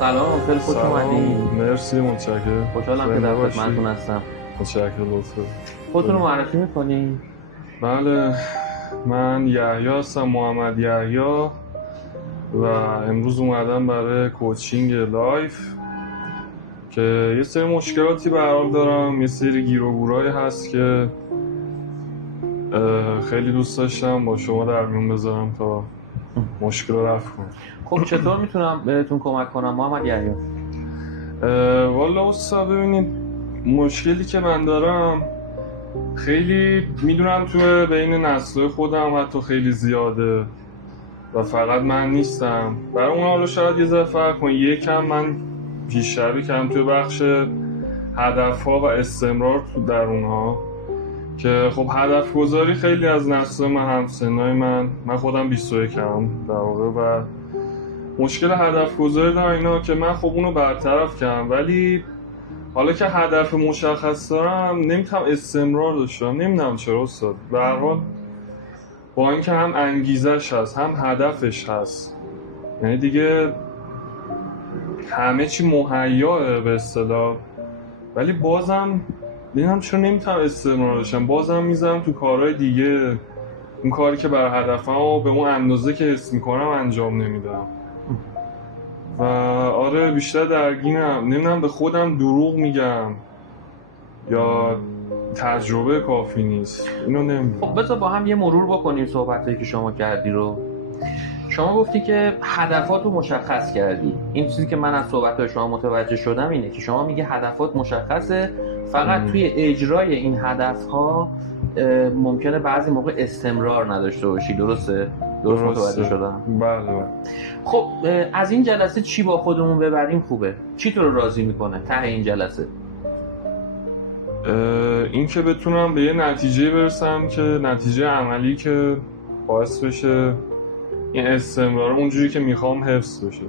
سلام، خیلی خوش اومدی. مرسی، متشکرم. خوشحالم که در خدمتتون هستم. متشکرم. لطفا خودتون رو معرفی می‌کنی؟ بله، من یحیی هستم، محمد یحیی، و امروز اومدم برای کوچینگ لایف که یه سری مشکلاتی برام دارم، یه سری گیر و گورایی هست که خیلی دوست داشتم با شما در میون بذارم تا مشکل رو رفع کنم. خب چطور میتونم بهتون کمک کنم محمد یحیی؟ والا استاد، ببینید مشکلی که من دارم خیلی میدونم تو بین نسل‌های خودم حتی خیلی زیاده و فقط من نیستم. برای اون حالا شاید یه ذره فرق کنه. یکم من پیشروی کردم توی بخش هدف‌ها و استمرار تو در اونها، که خب هدف گذاری خیلی از نسل من، همسنای من خودم 21م در واقع، و مشکل هدف گذاری دارم اینا که من خب اونو برطرف کردم، ولی حالا که هدف مشخص دارم نمیتونم استمرار داشتم. نمیدونم چرا استاد. به هر حال با اینکه هم انگیزش هست هم هدفش هست، یعنی دیگه همه چی مهیاه به اصطلاح، ولی بازم نمیدونم چرا نمیتونم استمرار داشتم. بازم میذارم تو کارهای دیگه، اون کاری که بر هدفم و به اون اندازه که حس میکنم انجام نمیدم. و آره بیشتر درگیرم. نمیدونم به خودم دروغ میگم یا تجربه کافی نیست، اینو نمیدونم. خب بذار با هم یه مرور بکنیم صحبتایی که شما کردی رو. شما گفتی که هدفاتو مشخص کردی. این چیزی که من از صحبت‌های شما متوجه شدم اینه که شما میگه هدفات مشخصه، فقط توی اجرای این هدف‌ها ممکنه بعضی موقع استمرار نداشته باشی. درسته متوجه شدم؟ بله. خب از این جلسه چی با خودمون ببریم خوبه؟ چی تو رو راضی میکنه ته این جلسه؟ این که بتونم به یه نتیجه برسم که نتیجه عملی که باعث بشه این استمرار اونجوری که میخوام حفظ بشه.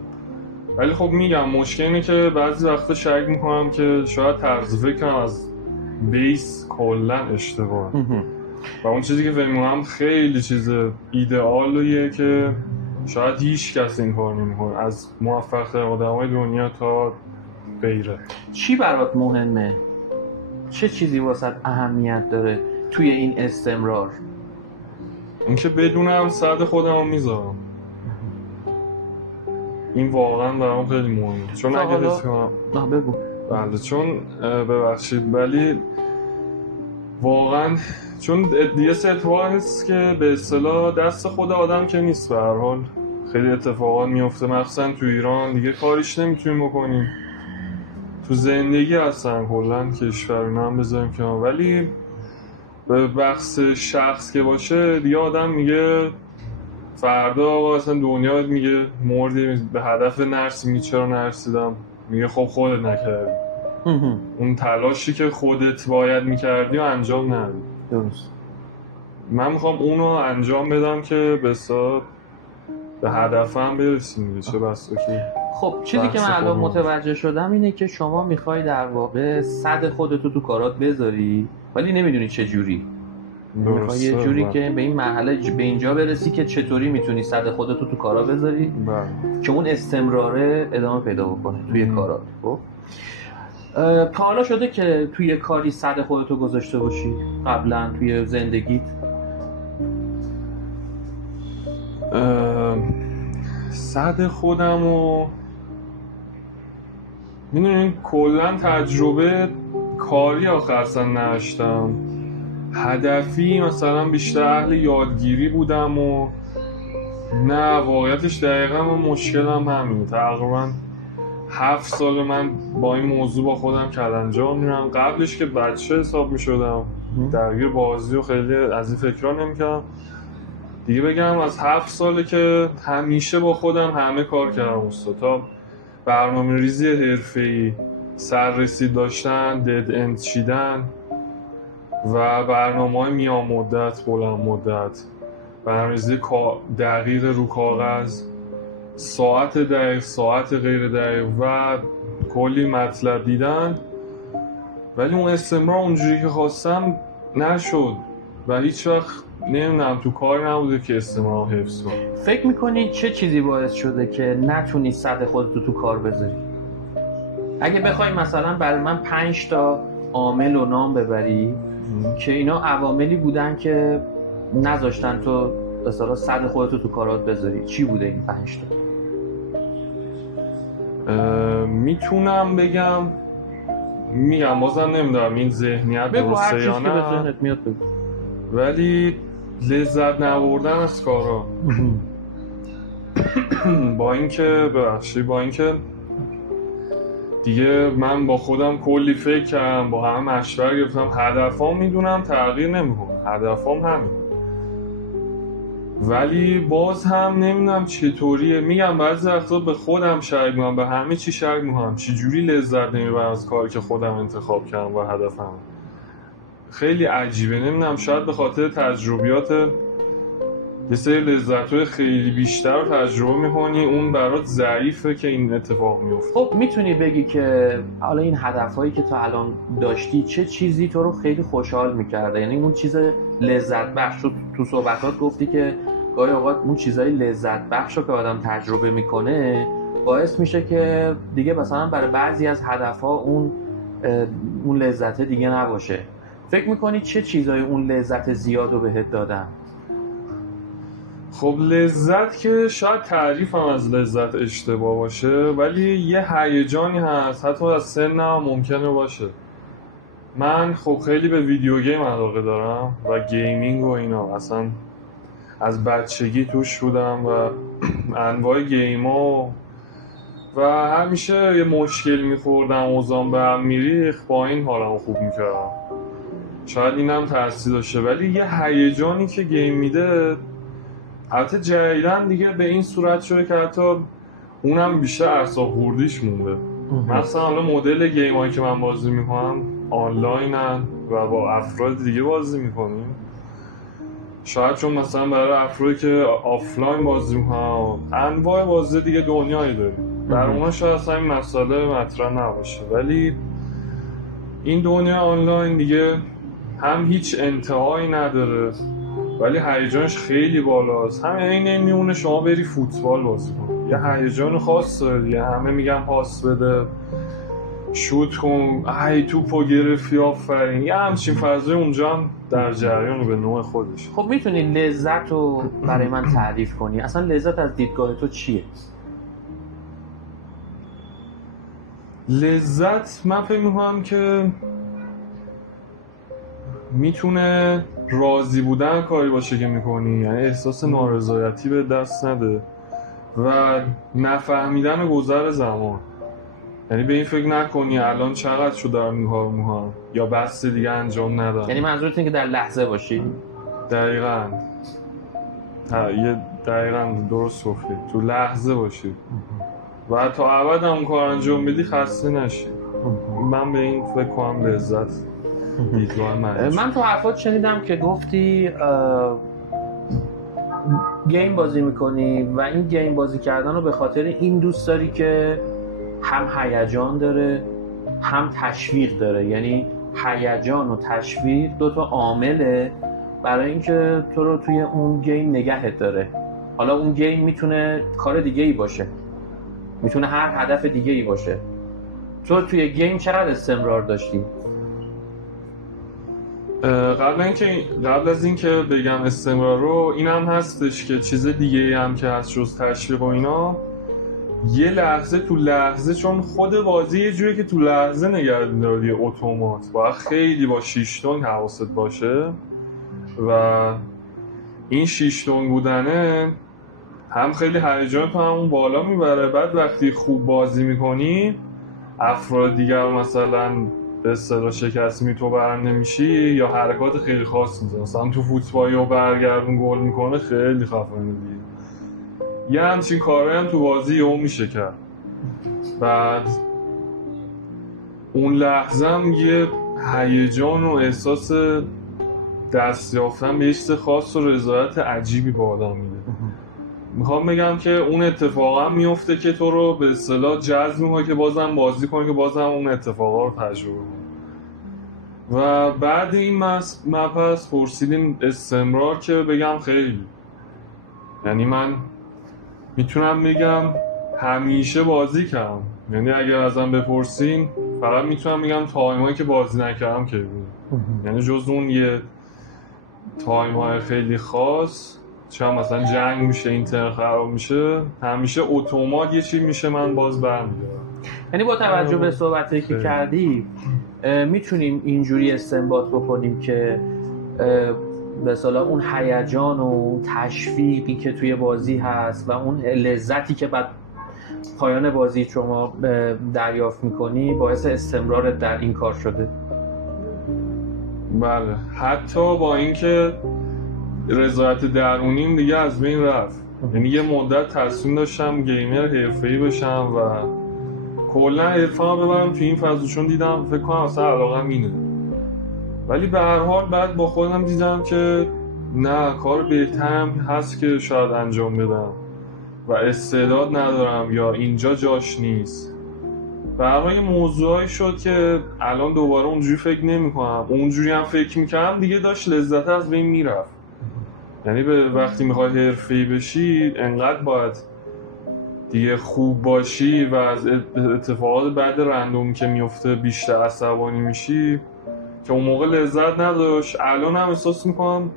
ولی خب میگم مشکل اینه که بعضی وقتا شک میکنم که شاید طرز فکرم از بیس کلا اشتباه و اون چیزی که فکر میکنم خیلی چیز ایدئالیه که شاید هیچ کس این کار نمیکنه، از موفق آدمای دنیا تا غیره. چی برات مهمه؟ چه چیزی واسط اهمیت داره توی این استمرار؟ اینکه بدونم صد خودم رو میذارم. این واقعا برام خیلی مهمه، چون اگه بگو. بله، چون ببخشید ولی واقعا چون یه سری اتفاق هست که به اصطلاح دست خود آدم که نیست. به هر حال خیلی اتفاقات میفته، مخصوصا تو ایران دیگه کاریش نمیتونیم بکنیم. تو زندگی هستن کلا کشور اینا هم بذاریم که، ولی به بخص شخص که باشه دیگه آدم میگه فردا آقا اصلا دنیا میگه مردی، به هدف نرسی، میگه چرا نرسیدم، میگه خب خودت نکردی. اون تلاشی که خودت باید میکردی و انجام ندادی. درست. من میخوام اونو انجام بدم که به هدفم برسیم. چه بسا که خب چیزی که من الان متوجه شدم اینه که شما میخوای در واقع صد خودتو تو کارات بذاری ولی نمیدونی چه جوری. میخوای یه جوری که به این مرحله به اینجا برسی که چطوری میتونی صد خودتو تو کارا بذاری که اون استمراره ادامه پیدا بکنه توی کارات. خب تا حالا شده که توی کاری صد خودتو گذاشته باشی قبلا توی زندگیت؟ صد خودمو میدونین کلا تجربه کاری آخر اصلا نداشتم. هدفی مثلا بیشتر اهل یادگیری بودم و نه، واقعیتش دقیقا من مشکلم همین. تقریبا 7 سال من با این موضوع با خودم کلنجار میرم. قبلش که بچه حساب میشدم درگیر بازی و خیلی از این فکرها نمیکردم. دیگه بگم از 7 ساله که همیشه با خودم همه کار کردم استاد، تا برنامه ریزی حرفه‌ای، سررسید داشتن، دد اند چیدن و برنامه‌های میان مدت، بلند مدت، برنامه‌ریزی دقیق رو کاغذ، ساعت دقیق، ساعت غیر دقیق و کلی مطلب دیدن. ولی اون استمرار اونجوری که خواستم نشد و هیچ وقت نمیدونم تو کار نبوده که استمرار حفظ کنم. فکر میکنی چه چیزی باعث شده که نتونی صد خودتو تو کار بذاری؟ اگه بخوای مثلا برای من 5 تا عامل و نام ببری که اینا عواملی بودن که نذاشتن تو به اصطلاح صد خودتو تو کارات بذاری، چی بوده این 5 تا؟ میتونم بگم بازم نمیدونم این ذهنیت درسته یا نه، ولی لذت نبردن از کارا. با اینکه دیگه من با خودم کلی فکر کردم، با همه مشورت گرفتم، هدفام میدونم تغییر نمیکنه، هدفام همین، ولی باز هم نمیدونم چطوریه. میگم بعضی وقتا به خودم شک میکنم، به همه چی شک میکنم، چجوری لذت نمیبرم از کاری که خودم انتخاب کردم و هدفم. خیلی عجیبه، نمیدونم، شاید به خاطر تجربیات یه سری لذت‌های خیلی بیشتر رو تجربه می‌کنی، اون برات ضعیفه که این اتفاق میفته. خب میتونی بگی که حالا این هدف‌هایی که تا الان داشتی چه چیزی تو رو خیلی خوشحال می‌کرده؟ یعنی اون چیز لذت بخش تو صحبتات گفتی که گاهی اوقات اون چیزای لذت بخش رو که آدم تجربه می‌کنه باعث میشه که دیگه مثلا برای بعضی از هدف‌ها اون لذت دیگه نباشه. فکر می‌کنی چه چیزای اون لذت زیاد رو بهت دادن؟ خب لذت که شاید تعریفم از لذت اشتباه باشه، ولی یه هیجانی هست، حتی از سنم ممکنه باشه. من خب خیلی به ویدیو گیم علاقه دارم و گیمینگ و اینا، اصلا از بچگی توش بودم و انواع گیما و همیشه یه مشکل میخوردم، اوزان به هم میریخت، با این حالمو خوب میکردم. شاید اینم تاثیر داشته، ولی یه هیجانی که گیم میده البته جدیدن دیگه به این صورت شده که حتی اونم بیشتر اعصاب خوردیش مونده. مثلا حالا مدل گیم هایی که من بازی میکنم آنلاینن و با افراد دیگه بازی میکنیم. شاید چون مثلا برای افرادی که آفلاین بازی میکنن انواع بازی دیگه دنیایی داریم، برای اونا شاید اصلا این مسئله مطرح نباشه، ولی این دنیا آنلاین دیگه هم هیچ انتهایی نداره ولی هیجانش خیلی بالاست. این میمونه شما بری فوتبال بازی کن، یه هیجان خاص داره دیگه، همه میگن پاس بده، شوت کن، ای توپو گرفتی، آفرین، یه همچین فضای اونجا هم در جریان به نوع خودش. خب میتونی لذت رو برای من تعریف کنی؟ اصلا لذت از دیدگاه تو چیه؟ لذت من فکر میکنم که میتونه راضی بودن کاری باشه که میکنی، یعنی احساس نارضایتی به دست نده و نفهمیدن گذر زمان، یعنی به این فکر نکنی الان چقدر شو دارم این کار میکنم یا بس دیگه انجام ندارم. یعنی منظورت اینه که در لحظه باشی؟ دقیقاً درست گفتی، تو لحظه باشی و تا ابد هم کار انجام بدی، خسته نشی. من به این فکر کنم لذت دیدگاه من تو حرفات شنیدم که گفتی گیم بازی میکنی و این گیم بازی کردن رو به خاطر این دوست داری که هم هیجان داره هم تشویق داره، یعنی هیجان و تشویق 2 تا عامله برای اینکه تو رو توی اون گیم نگهت داره. حالا اون گیم میتونه کار دیگه ای باشه، میتونه هر هدف دیگه ای باشه. تو توی گیم چقدر استمرار داشتی؟ قبل از اینکه بگم استمرار رو، اینم هستش که چیز دیگه هم که هست جز تشویق و اینا، یه لحظه تو لحظه، چون خود بازی یه جوری که تو لحظه نگرد می‌داره، یه اتومات، باید خیلی با 6 تون حواست باشه و این 6 تون بودنه هم خیلی هیجان تو همون بالا میبره. بعد وقتی خوب بازی میکنی افراد دیگر مثلا به اصطلاح شکست می تو برنده میشی یا حرکات خیلی خاص میزنی، مثلا تو فوتبال یا برگردون گل میکنه، خیلی خفنه دیگه. یه همچین کارهایی هم تو بازی یهو میشه کرد. بعد اون لحظه هم یه هیجان و احساس دست یافتن به چیز خاص و رضایت عجیبی به آدم میده. میخوام بگم که اون اتفاقا میفته که تو رو به اصطلاح جذب میکنه که بازم بازی کنی، که بازم اون اتفاقا رو تجربه کنی. و بعد این مبحث پرسیدین استمرار، که بگم خیلی، یعنی من میتونم بگم همیشه بازی کردم. یعنی اگر ازم بپرسین فقط میتونم بگم تایمایی که بازی نکردم که بود، یعنی جز اون یه تایمای خیلی خاص، چون مثلا جنگ میشه، اینترنت خراب میشه، همیشه اتومات یه چی میشه من باز برمیگردم. یعنی با توجه به صحبتی که کردی میتونیم اینجوری استنباط بکنیم که به اصطلاح اون هیجان و تشویقی که توی بازی هست و اون لذتی که بعد پایان بازی شما دریافت میکنی باعث استمرارت در این کار شده؟ بله، حتی با اینکه رضایت درونیم دیگه از بین رفت. یعنی یه مدت تصمیم داشتم گیمر حرفه‌ای بشم و کلا حرفه‌مو ببرم تو این فضا، چون دیدم فکر کنم اصلا علاقه‌م اینه. ولی به هر حال بعد با خودم دیدم که نه، کار بهترم هست که شاید انجام بدم و استعداد ندارم یا اینجا جاش نیست. برای موضوعی شد که الان دوباره اونجوری فکر نمی‌کنم. اونجوری هم فکر می‌کردم دیگه داشت لذت از بین میرفت. یعنی به وقتی میخوای حرفه‌ای بشی انقدر باید دیگه خوب باشی و از اتفاقات بعد رندوم که میفته بیشتر عصبانی میشی که اون موقع لذت نداشت. الان هم احساس میکنم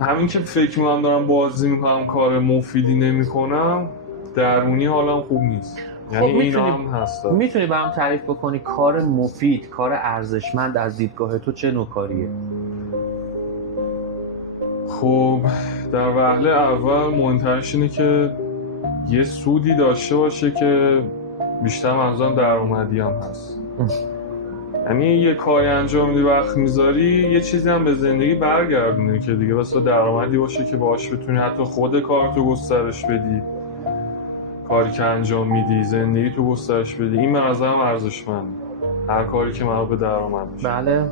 همین که فکر میکنم دارم بازی میکنم کار مفیدی نمیکنم، درونی حالم خوب نیست. یعنی این هم هست. میتونی به هم تعریف بکنی کار مفید، کار ارزشمند از دیدگاه تو چه نوع کاریه؟ خب در وهله اول مهمترش اینه که یه سودی داشته باشه که بیشتر منظورم درآمدی هم هست. یعنی یه کاری انجام میدی وقت میذاری، یه چیزی هم به زندگی برگردونه که دیگه واسه درآمدی باشه که باهاش بتونی حتی خود کارتو گسترش بدی، کاری که انجام میدی زندگی تو گسترش بدی. این من نظرم ارزشمند، هر کاری که منو به درآمد میشه. بله.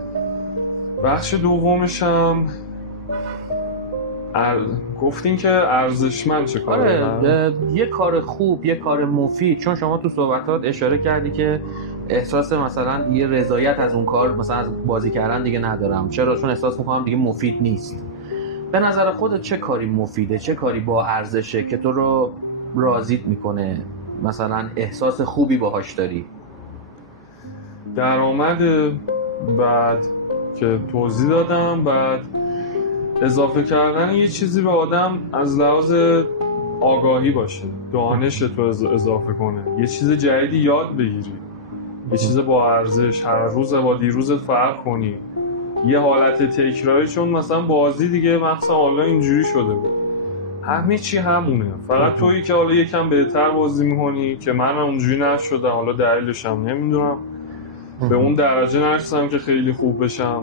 بخش دومش هم گفتین که ارزشمند چه کاره؟ یه کار خوب، یه کار مفید، چون شما تو صحبتات اشاره کردی که احساس مثلا یه رضایت از اون کار، مثلا از بازی کردن دیگه ندارم. چرا؟ چون احساس میکنم دیگه مفید نیست. به نظر خودت چه کاری مفیده، چه کاری با ارزشه که تو رو راضیت میکنه، مثلا احساس خوبی باهاش داری؟ درآمد، بعد که توضیح دادم، بعد اضافه کردن یه چیزی به آدم از لحاظ آگاهی باشه، دانش تو اضافه کنه، یه چیز جدیدی یاد بگیری، یه چیز با ارزش، هر روز با دیروزت فرق کنی، یه حالت تکراری. چون مثلا بازی دیگه مثلا حالا اینجوری شده بود، همه چی همونه، فقط تویی که حالا یکم بهتر بازی میکنی که من اونجوری نشدم، حالا دلیلش هم نمیدونم، به اون درجه نرسیدم که خیلی خوب بشم،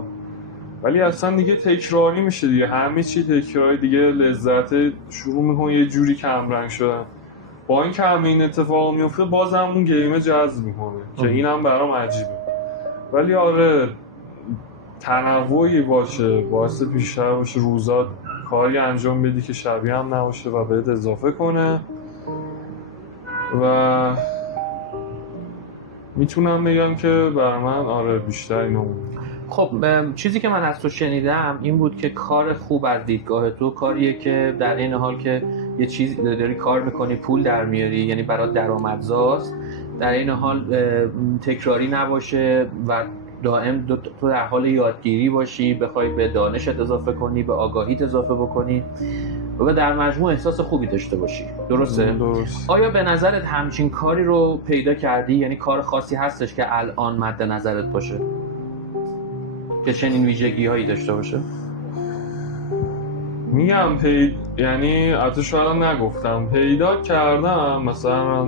ولی اصلا دیگه تکراری میشه دیگه، همه چی تکراری دیگه، لذت شروع میکنه یه جوری کم رنگ شدن. با این که همه این اتفاق میفته بازم اون گیمه جذب میکنه که اینم برام عجیبه. ولی آره، تنوعی باشه باعث بیشتر باشه روزات کاری انجام بدی که شبیه هم نباشه و بهت اضافه کنه. و میتونم بگم که برای من آره بیشتر اینو بود. خب چیزی که من از تو شنیدم این بود که کار خوب از دیدگاه تو کاریه که در این حال که یه چیز داری کار میکنی پول در میاری، یعنی برات درآمدزاست، در این حال تکراری نباشه و دائم تو در حال یادگیری باشی، بخوای به دانشت اضافه کنی، به آگاهیت اضافه بکنی و در مجموع احساس خوبی داشته باشی. درسته؟ درست. آیا به نظرت همچین کاری رو پیدا کردی؟ یعنی کار خاصی هستش که الان مد نظرت باشه که چنین ویژگی هایی داشته باشه؟ میگم یعنی البته شاید نگفتم پیدا کردم، مثلا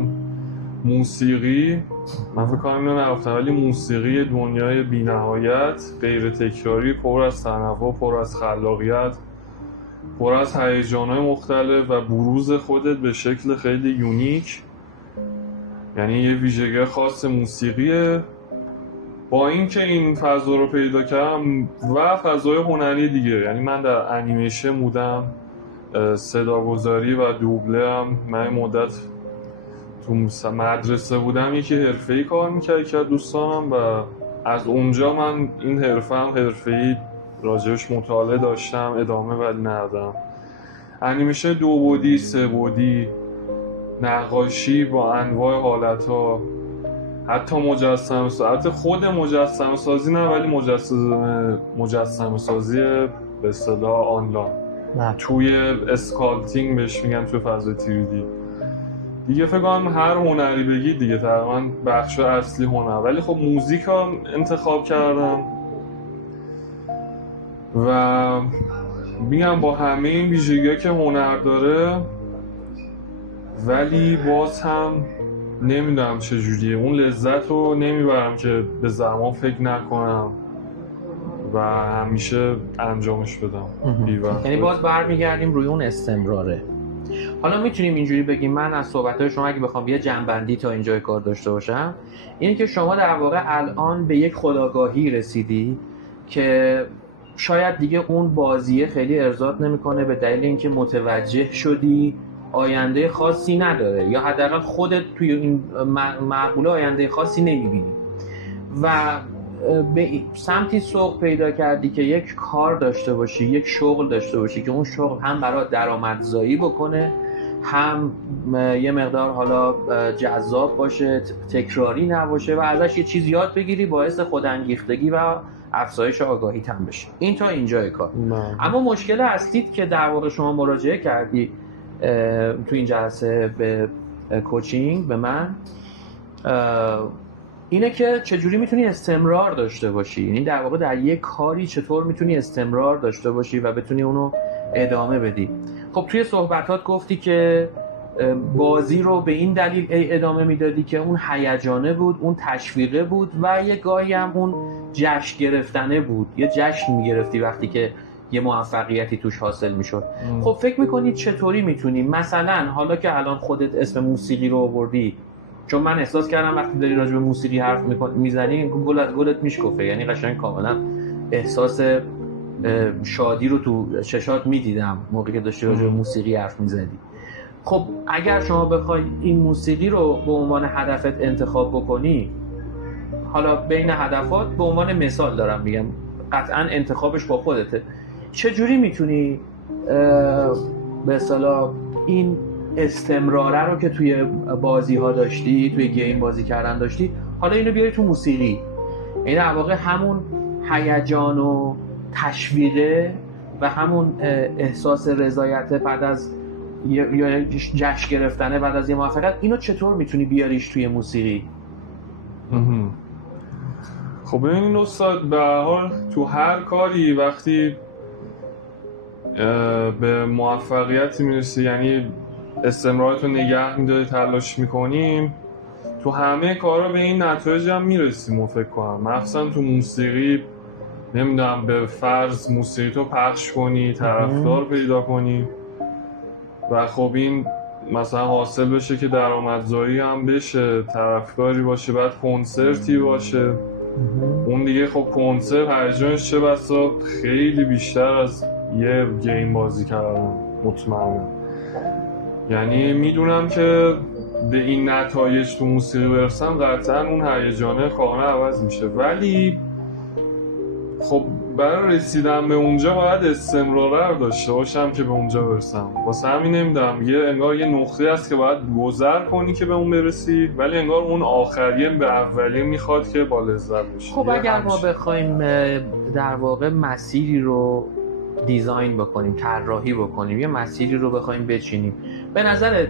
موسیقی، من فکر کنم اینو نگفتم، ولی موسیقی دنیای بی‌نهایت، غیر تکراری، پر از تنوع، پر از خلاقیت، پر از هیجان‌های مختلف و بروز خودت به شکل خیلی یونیک. یعنی یه ویژگی خاص موسیقیه. با اینکه این فضا رو پیدا کردم و فضای هنری دیگه، یعنی من در انیمیشن بودم، صداگذاری و دوبله هم، من مدت تو مدرسه بودم، یکی حرفه‌ای کار میکرد که دوستانم و از اونجا من این حرفه‌ای راجعش مطالعه داشتم، ادامه ولی ندادم. انیمیشن 2 بعدی، 3 بعدی، نقاشی با انواع حالت‌ها، حتی مجسمه سازی، خود مجسمه سازی نه ولی مجسمه سازی به اصطلاح آنلاین توی اسکالپتینگ بهش میگن، توی فضای 3D دیگه. فکر کنم هر هنری بگید دیگه تقریبا بخش اصلی هنر. ولی خب موزیک هم انتخاب کردم و میگم با همه این ویژگی‌ها که هنر داره، ولی باز هم نمیدونم چجوریه اون لذت رو نمیبرم که به زمان فکر نکنم و همیشه انجامش بدم. یعنی باز برمیگردیم روی اون استمراره. حالا میتونیم اینجوری بگیم، من از صحبت‌های شما اگه بخوام یه جنبندی تا اینجای کار داشته باشم، اینه که شما در واقع الان به یک خودآگاهی رسیدی که شاید دیگه اون بازیه خیلی ارضات نمیکنه به دلیل اینکه متوجه شدی آینده خاصی نداره، یا حداقل خودت توی این معقوله آینده خاصی نمیبینی و به سمتی سوق پیدا کردی که یک کار داشته باشی، یک شغل داشته باشی که اون شغل هم برات درآمدزایی بکنه، هم یه مقدار حالا جذاب باشه، تکراری نباشه و ازش یه چیز یاد بگیری، باعث خودانگیختگی و افزایش آگاهیت هم بشه. این تا اینجای کار. اما مشکل اصلیت که در واقع شما مراجعه کردی تو این جلسه به کوچینگ به من اینه که چجوری میتونی استمرار داشته باشی. یعنی در واقع در یک کاری چطور میتونی استمرار داشته باشی و بتونی اونو ادامه بدی. خب توی صحبتات گفتی که بازی رو به این دلیل ادامه میدادی که اون هیجانه بود، اون تشویقه بود و یه گاهی هم اون جشن گرفتنه بود، یه جشن میگرفتی وقتی که یه موفقیتی توش حاصل میشد. خب فکر میکنی چطوری میتونی مثلا، حالا که الان خودت اسم موسیقی رو آوردی، چون من احساس کردم وقتی داری راجع به موسیقی حرف میزنی گل از گلت میشکفه، یعنی قشنگ کاملا احساس شادی رو تو چشات میدیدم موقعی که داشتی راجع به موسیقی حرف میزدی. خب اگر شما بخوای این موسیقی رو به عنوان هدفت انتخاب بکنی، حالا بین هدفات به عنوان مثال دارم میگم، قطعا انتخابش با خودته، چجوری میتونی به اصطلاح این استمراره رو که توی بازی ها داشتی، توی گیم بازی کردن داشتی، حالا اینو بیاری تو موسیقی؟ این در واقع همون هیجان و تشویقه و همون احساس رضایت بعد از یا جشن گرفتنه بعد از یه موفقیت، اینو چطور میتونی بیاریش توی موسیقی؟ خب ببینید استاد، به هر حال تو هر کاری وقتی به موفقیتی میرسی، یعنی استمرارتو نگه میداری، تلاش میکنیم، تو همه کارا به این نتایج هم میرسیم. فکر کنم مخصوصا تو موسیقی، نمیدونم به فرض موسیقی تو پخش کنی، طرفدار پیدا کنی و خب این مثلا حاصل بشه که درآمدزایی هم بشه، طرفداری باشه، بعد کنسرتی باشه. اون دیگه خب کنسرت هیجانش چه بسا خیلی بیشتر از یه گیم بازی کردن، مطمئنم. یعنی میدونم که به این نتایج تو موسیقی برسم قطعا اون هیجانه خانه عوض میشه، ولی خب برای رسیدن به اونجا باید استمرار داشته باشم که به اونجا برسم. واسه همین نمیدونم، انگار یه نقطه هست که باید گذر کنی که به اون برسی، ولی انگار اون آخریه به اولیه میخواد که با لذت بشه. خب اگر ما بخوایم در واقع مسیری رو دیزاین بکنیم، طراحی بکنیم، یه مسیری رو بخوایم بچینیم، به نظرت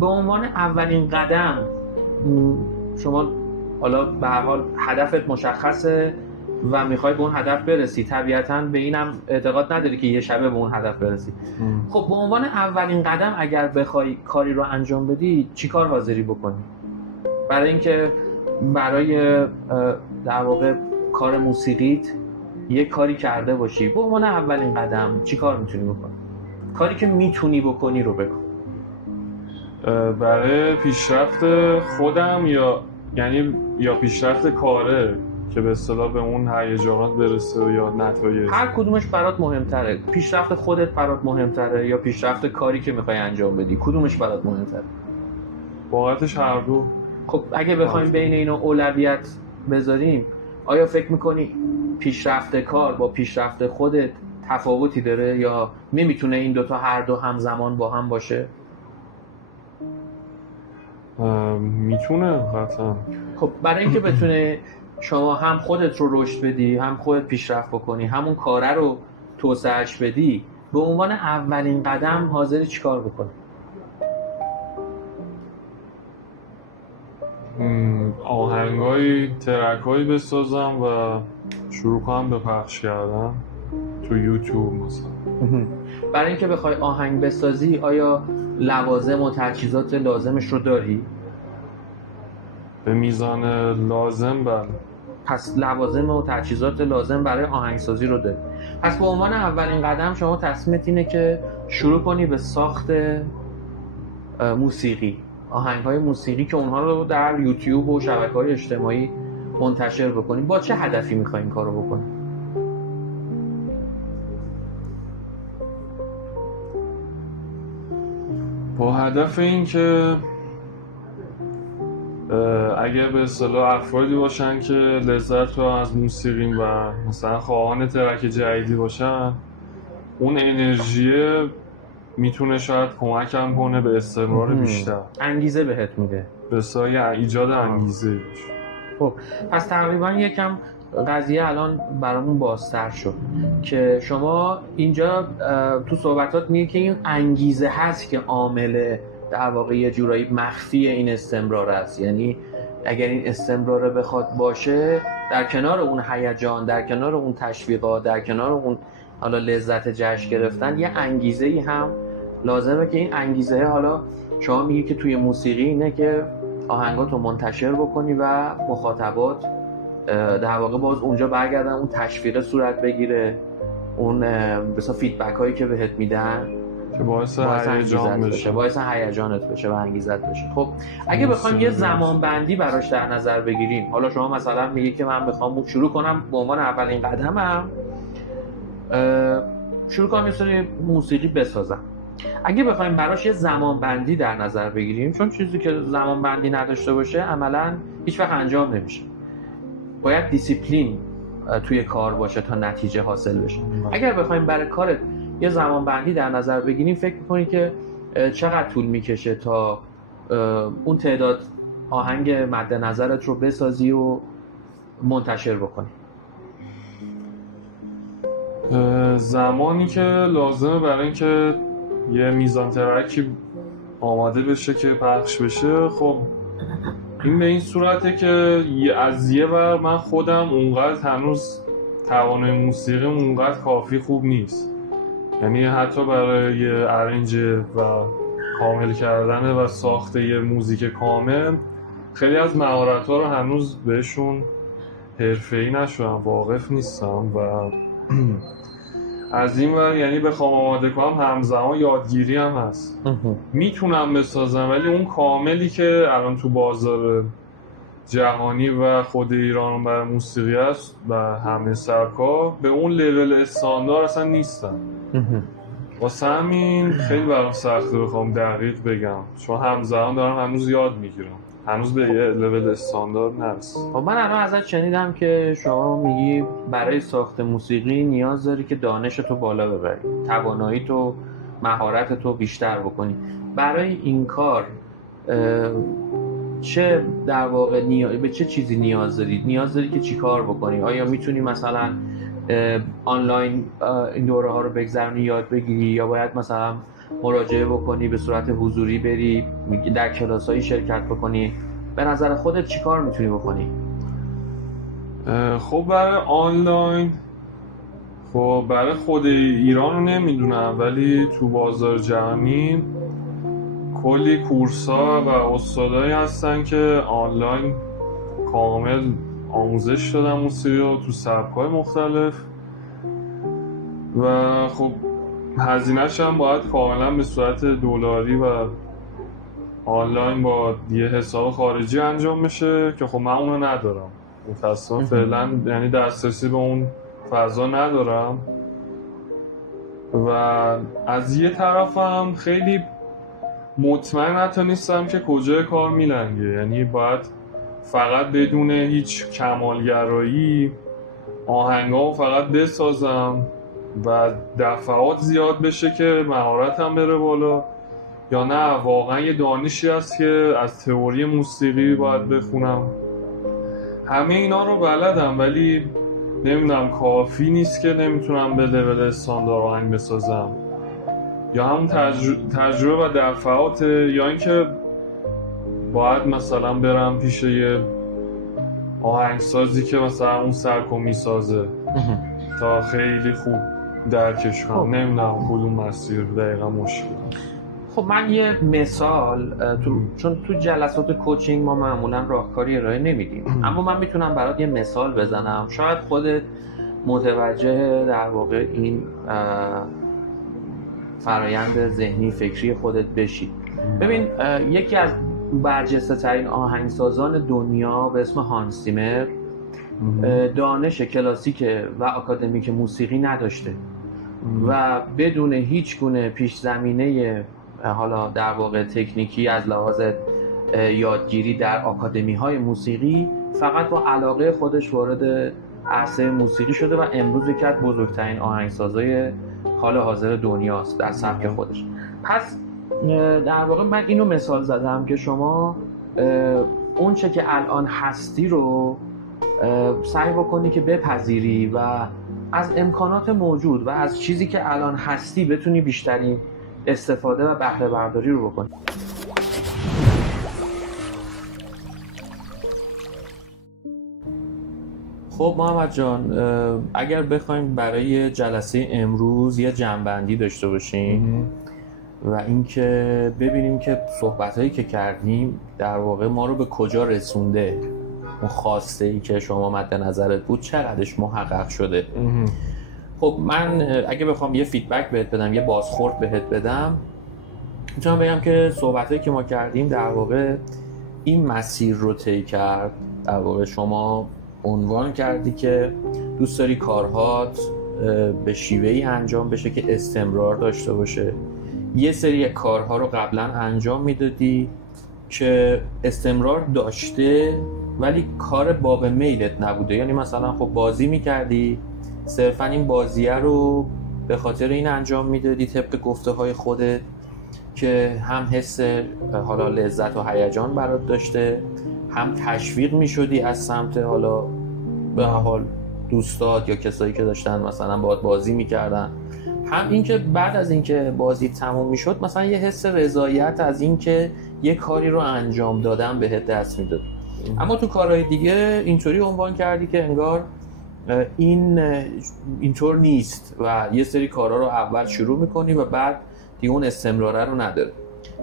به عنوان اولین قدم شما حالا به هر حال هدفت مشخصه و میخوای به اون هدف برسی، طبیعتاً به اینم اعتقاد نداری که یه شبه به اون هدف برسی. خب به عنوان اولین قدم اگر بخوای کاری رو انجام بدی، چی کار حاضری بکنی؟ برای اینکه برای در واقع کار موسیقیت یه کاری کرده باشی، به عنوان اولین قدم چی کار میتونی بکنی؟ کاری که میتونی بکنی رو بکن. برای پیشرفت خودم یا پیشرفت کاره که به اصطلاح به اون هیجانات برسه یا نتایج؟ هر کدومش برات مهمتره؟ پیشرفت خودت برات مهمتره یا پیشرفت کاری که میخوای انجام بدی؟ کدومش برات مهمتره؟ واقعتش هر دو. خب اگه بخوایم بین اینا اولویت بذاریم، آیا فکر میکنی پیشرفت کار با پیشرفت خودت تفاوتی داره یا نمیتونه این دوتا هر دو همزمان با هم باشه؟ میتونه قطعا. خب برای اینکه بتونه شما هم خودت رو رشد بدی، هم خودت پیشرفت بکنی، همون کاره رو توسعهش بدی، به عنوان اولین قدم حاضری چیکار بکنی؟ آهنگای ترکایی بسازم و شروع کنم به پخش کردن تو یوتیوب مثلا. برای اینکه بخوای آهنگ بسازی آیا لوازم و تجهیزات لازمش رو داری؟ به میزان لازم بله. پس لوازم و تجهیزات لازم برای آهنگسازی رو داری. پس به عنوان اولین قدم شما تصمیمت اینه که شروع کنی به ساخت موسیقی، آهنگ‌های موسیقی که اونها رو در یوتیوب و شبکه‌های اجتماعی منتشر بکنی. با چه هدفی می‌خوای این کارو بکنی؟ با هدف این که اگر به اصطلاح افرادی باشن که لذت رو از موسیقی و مثلا خواهان ترک جدیدی باشن، اون انرژی میتونه شاید کمکم کنه به استمرار بیشتر، انگیزه بهت میده، به سایه ایجاد انگیزه. خب پس تقریبا یکم قضیه الان برامون بازتر شد که شما اینجا تو صحبتات میگه که این انگیزه هست که عامل در واقع یه جورایی مخفی این استمرار است. یعنی اگر این استمرار بخواد باشه، در کنار اون هیجان، در کنار اون تشویقات، در کنار اون حالا لذت جشن گرفتن، یه انگیزه‌ای هم لازمه که این انگیزه حالا شما میگی که توی موسیقی اینه که آهنگاتو منتشر بکنی و مخاطبات در واقع باز اونجا برگردن اون تشویق صورت بگیره، اون مثلا فیدبک هایی که بهت میدن که باعث هیجان بشه، باعث هیجانت بشه و انگیزت بشه. خب اگه بخوایم یه زمان بندی براش در نظر بگیریم، حالا شما مثلا میگی که من میخوام شروع کنم به عنوان اولین قدمم شروع کنم یه سری موسیقی بسازم، اگه بخوایم براش یه زمان بندی در نظر بگیریم، چون چیزی که زمان بندی نداشته باشه عملاً هیچ وقت انجام نمیشه، باید دیسیپلین توی کار باشه تا نتیجه حاصل بشه. اگر بخوایم برای کارت یه زمان بندی در نظر بگیریم، فکر می‌کنی که چقدر طول میکشه تا اون تعداد آهنگ مد نظرت رو بسازی و منتشر بکنی؟ زمانی که لازمه برای اینکه یه میزان ترکی آماده بشه که پخش بشه، خب این به این صورته که از یه ور من خودم اونقدر هنوز توانای موسیقی اونقدر کافی خوب نیست، یعنی حتی برای یه ارنج و کامل کردن و ساخت یه موزیک کامل خیلی از مهارت‌ها رو هنوز بهشون حرفه‌ای نشدم، واقف نیستم و از این ور یعنی بخوام آماده کنم همزمان یادگیری هم هست. میتونم بسازم ولی اون کاملی که الان تو بازار جهانی و خود ایران برای موسیقی هست و همه سبکا به اون لول استاندارد اصلا نیستن. واسه همین خیلی برام سخته بخوام دقیق بگم، چون همزمان دارم هنوز یاد میگیرم، هنوز به یه لول استاندارد نرسیدم. من الان ازت شنیدم که شما میگی برای ساخت موسیقی نیاز داری که دانشتو بالا ببری، تواناییتو، مهارتتو بیشتر بکنی. برای این کار چه در واقع به چه چیزی نیاز داری؟ نیاز داری که چی کار بکنی؟ آیا میتونی مثلا آنلاین این دوره ها رو بگذرونی یاد بگیری، یا باید مثلا مراجعه بکنی به صورت حضوری بری در کلاسایی شرکت بکنی؟ به نظر خودت چی کار میتونی بکنی؟ خب برای آنلاین، خب برای خود ایران رو نمیدونم، ولی تو بازار جهانی کلی کورس‌ها و استادایی هستن که آنلاین کامل آموزش دادن موسیقی رو تو سبک‌های مختلف و خب هزینه‌اش هم باید کاملا به صورت دلاری و آنلاین با یه حساب خارجی انجام بشه که خب من اونو ندارم متأسفانه فعلا، یعنی دسترسی به اون فضا ندارم و از یه طرفم خیلی مطمئن حتی نیستم که کجای کار میلنگه، یعنی باید فقط بدون هیچ کمالگرایی آهنگامو فقط بسازم و دفعات زیاد بشه که مهارتم بره بالا، یا نه واقعا یه دانشی هست که از تئوری موسیقی باید بخونم. همه اینا رو بلدم ولی نمیدونم کافی نیست که نمیتونم به لول استاندارد آهنگ بسازم، یا همون تجربه و دفعات، یا اینکه باید مثلا برم پیش یه آهنگسازی که مثلا اون سرکو میسازه تا خیلی خوب درکش کنم. نمیدونم کدوم مسیر دقیقا مشکل. خب من یه مثال چون تو جلسات کوچینگ ما معمولا راهکاری ارائه نمیدیم، اما من میتونم برات یه مثال بزنم، شاید خودت متوجه در واقع این فرایند ذهنی فکری خودت بشی. ببین یکی از برجسته ترین آهنگسازان دنیا به اسم هانس زیمر دانش کلاسیک و آکادمیک موسیقی نداشته و بدون هیچ گونه پیش زمینه حالا در واقع تکنیکی از لحاظ یادگیری در آکادمی های موسیقی فقط با علاقه خودش وارد عرصه موسیقی شده و امروز یکی از بزرگترین آهنگسازای حال حاضر دنیاست در سبک خودش. پس در واقع من اینو مثال زدم که شما اون چه که الان هستی رو سعی بکنی که بپذیری و از امکانات موجود و از چیزی که الان هستی بتونی بیشترین استفاده و بهره برداری رو بکنی. خب محمد جان، اگر بخوایم برای جلسه امروز یه جمع‌بندی داشته باشیم و اینکه ببینیم که صحبتایی که کردیم در واقع ما رو به کجا رسونده، اون خواسته ای که شما مد نظرت بود چقدرش محقق شده. خب من اگه بخوام یه فیدبک بهت بدم، یه بازخورد بهت بدم، میتونم بگم که صحبتایی که ما کردیم در واقع این مسیر رو طی کرد. در واقع شما عنوان کردی که دوست داری کارهات به شیوهی انجام بشه که استمرار داشته باشه. یه سری کارها رو قبلا انجام میدادی که استمرار داشته ولی کار باب میلت نبوده، یعنی مثلا خب بازی میکردی، صرفا این بازیه رو به خاطر این انجام میدادی طبق گفته های خودت که هم حس حالا لذت و هیجان برات داشته، هم تشویق میشدی از سمت حالا به حال دوستات یا کسایی که داشتن مثلا باهات بازی میکردن، هم اینکه بعد از اینکه بازی تموم میشد مثلا یه حس رضایت از اینکه یه کاری رو انجام دادن بهت دست میداد. اما تو کارهای دیگه اینطوری عنوان کردی که انگار اینطور نیست و یه سری کارها رو اول شروع میکنی و بعد دیگه اون استمراره رو نداره.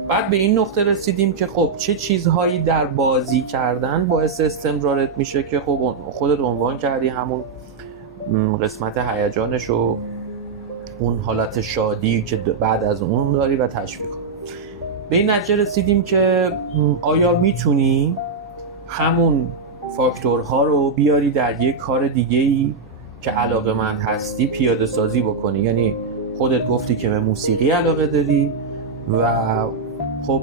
بعد به این نقطه رسیدیم که خب چه چیزهایی در بازی کردن باعث استمرارت میشه که خب خودت عنوان کردی همون قسمت هیجانش و اون حالت شادی که بعد از اون داری و تشویق. به این نتیجه رسیدیم که آیا میتونی همون فاکتورها رو بیاری در یک کار دیگه‌ای که علاقه‌مند هستی پیاده سازی بکنی. یعنی خودت گفتی که به موسیقی علاقه داری و خب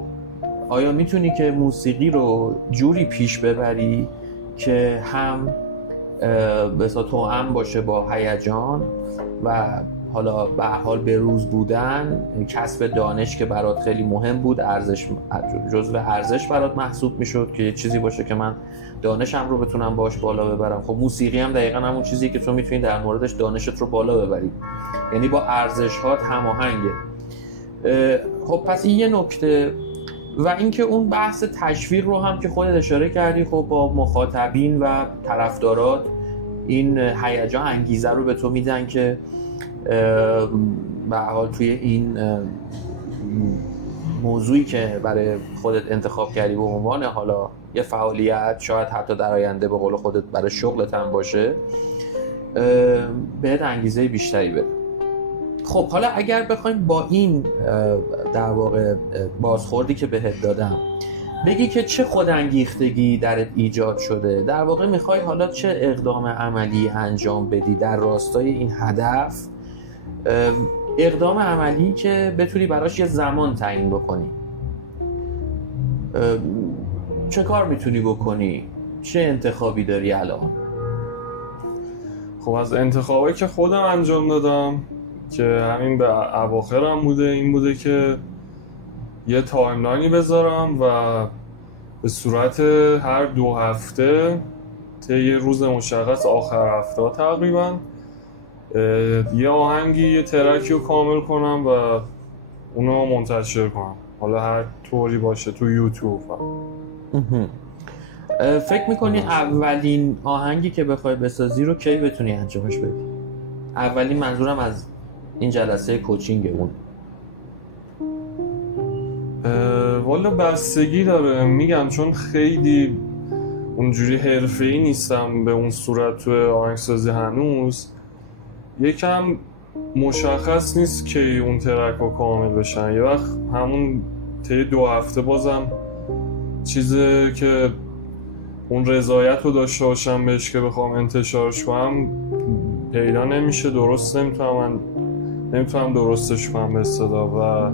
آیا میتونی که موسیقی رو جوری پیش ببری که هم بسا توأم باشه با هیجان و حالا به حال به روز بودن، کسب دانش که برات خیلی مهم بود، ارزش جزو ارزش برات محسوب میشد که چیزی باشه که من دانشم رو بتونم باش بالا ببرم. خب موسیقی هم دقیقاً همون چیزی که تو میتونی در موردش دانشت رو بالا ببری، یعنی با ارزش‌هات هماهنگه. خب پس این یه نکته. و اینکه اون بحث تشویق رو هم که خودت اشاره کردی، خب با مخاطبین و طرفدارات این هیجان انگیزه رو به تو میدن که به حال توی این موضوعی که برای خودت انتخاب کردی به عنوان حالا یه فعالیت، شاید حتی در آینده به قول خودت برای شغلت هم باشه، بهت انگیزه بیشتری بده. خب حالا اگر بخوایم با این در واقع بازخوردی که بهت دادم بگی که چه خودانگیختگی درت ایجاد شده، در واقع میخوای حالا چه اقدام عملی انجام بدی در راستای این هدف، اقدام عملی که بتونی براش یه زمان تعیین بکنی. چه کار میتونی بکنی؟ چه انتخابی داری الان؟ خب از انتخابی که خودم انجام دادم که همین به اواخرم بوده، این بوده که یه تایملاینی بذارم و به صورت هر 2 هفته طی یه روز مشخص آخر هفته تقریبا یه آهنگی، یه ترکی رو کامل کنم و اونو منتشر کنم، حالا هر طوری باشه تو یوتیوب. فکر میکنی اولین آهنگی که بخوای بسازی رو کی بتونی انجامش بدی؟ اولین منظورم از این جلسه کوچینگ اون. والا بستگی داره، میگم چون خیلی اونجوری حرفه‌ای نیستم به اون صورت تو آهنگسازی هنوز، یکم مشخص نیست که اون ترک ها کامل بشن. یه وقت همون طی 2 هفته بازم چیزی که اون رضایت رو داشته باشم بهش که بخوام انتشارش کنم پیدا نمیشه، درست نمیتونم درستش کنم به صدا و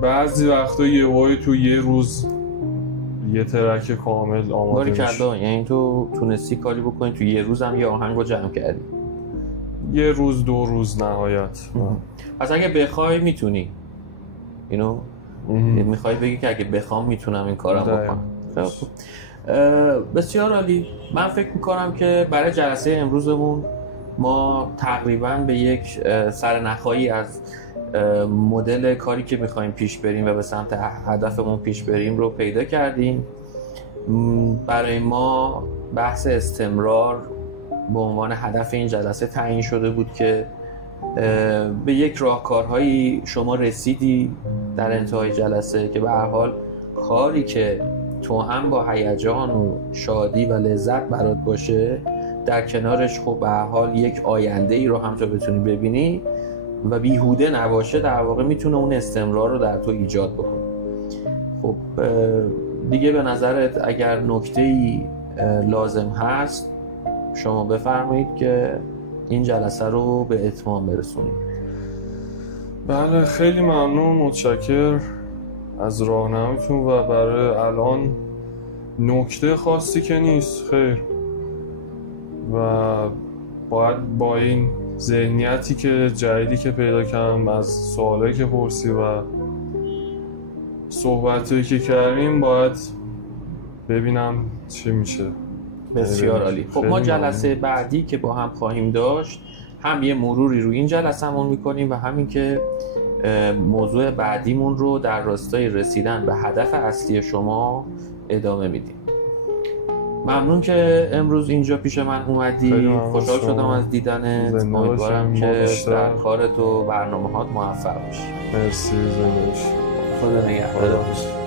بعضی وقتا یهویی تو یه روز یه ترک کامل آماده میشه. یعنی تو تونستی کاری بکنی تو یه روز هم یه آهنگ رو جمع کردی؟ یه روز 2 روز نهایت. پس اگه بخوای میتونی اینو میخوای بگی که اگه بخوام میتونم این کارم بکنم. بسیار عالی. من فکر میکنم که برای جلسه امروزمون ما تقریبا به یک سرنخایی از مدل کاری که میخوایم پیش بریم و به سمت هدفمون پیش بریم رو پیدا کردیم. برای ما بحث استمرار به عنوان هدف این جلسه تعیین شده بود که به یک راهکارهایی شما رسیدی در انتهای جلسه که به هر حال کاری که تو هم با هیجان و شادی و لذت برات باشه در کنارش خب به هر حال یک آینده ای رو هم تو بتونی ببینی و بیهوده نباشه، در واقع میتونه اون استمرار رو در تو ایجاد بکنه. خب دیگه به نظرت اگر نکته‌ای لازم هست شما بفرمایید که این جلسه رو به اتمام برسونیم. بله خیلی ممنون، متشکر از راهنماییتون و برای الان نکته خاصی که نیست خیر و باید با این ذهنیتی که جدیدی که پیدا کردم از سوالایی که پرسی و صحبتایی که کردیم باید ببینم چی میشه. بسیار عالی. خب ما جلسه بعدی که با هم خواهیم داشت هم یه مروری روی این جلسه‌مون میکنیم و همین که موضوع بعدیمون رو در راستای رسیدن به هدف اصلی شما ادامه میدیم. ممنون که امروز اینجا پیش من اومدی، خوشحال شدم از دیدنت. امیدوارم که در کارت و برنامه‌هات موفق باشی. مرسی. زنده باشی. خدا نگهدار.